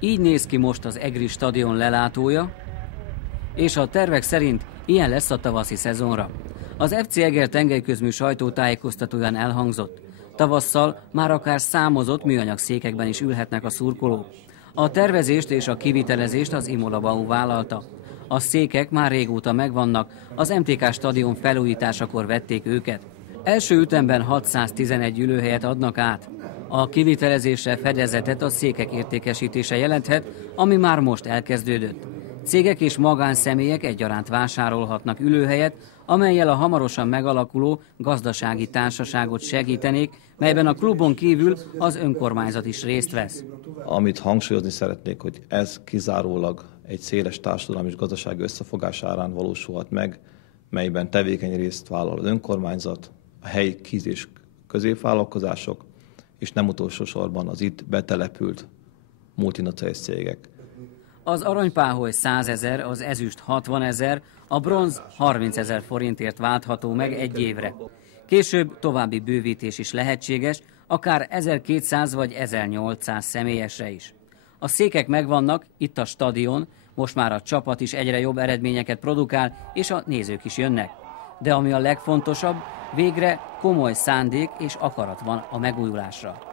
Így néz ki most az EGRI stadion lelátója, és a tervek szerint ilyen lesz a tavaszi szezonra. Az FC Eger tengelyközmű sajtótájékoztatóján elhangzott: tavasszal már akár számozott műanyag székekben is ülhetnek a szurkolók. A tervezést és a kivitelezést az Imola Bau vállalta. A székek már régóta megvannak, az MTK stadion felújításakor vették őket. Első ütemben 611 ülőhelyet adnak át. A kivitelezésre fedezetet a székek értékesítése jelenthet, ami már most elkezdődött. Cégek és magánszemélyek egyaránt vásárolhatnak ülőhelyet, amellyel a hamarosan megalakuló gazdasági társaságot segítenék, melyben a klubon kívül az önkormányzat is részt vesz. Amit hangsúlyozni szeretnék, hogy ez kizárólag egy széles társadalmi és gazdasági összefogás árán valósulhat meg, melyben tevékeny részt vállal az önkormányzat, a helyi kis- és középvállalkozások, és nem utolsó sorban az itt betelepült multinacionális cégek. Az aranypáholy 100 000, az ezüst 60 000, a bronz 30 000 forintért váltható meg egy évre. Később további bővítés is lehetséges, akár 1200 vagy 1800 személyesre is. A székek megvannak, itt a stadion, most már a csapat is egyre jobb eredményeket produkál, és a nézők is jönnek. De ami a legfontosabb, végre komoly szándék és akarat van a megújulásra.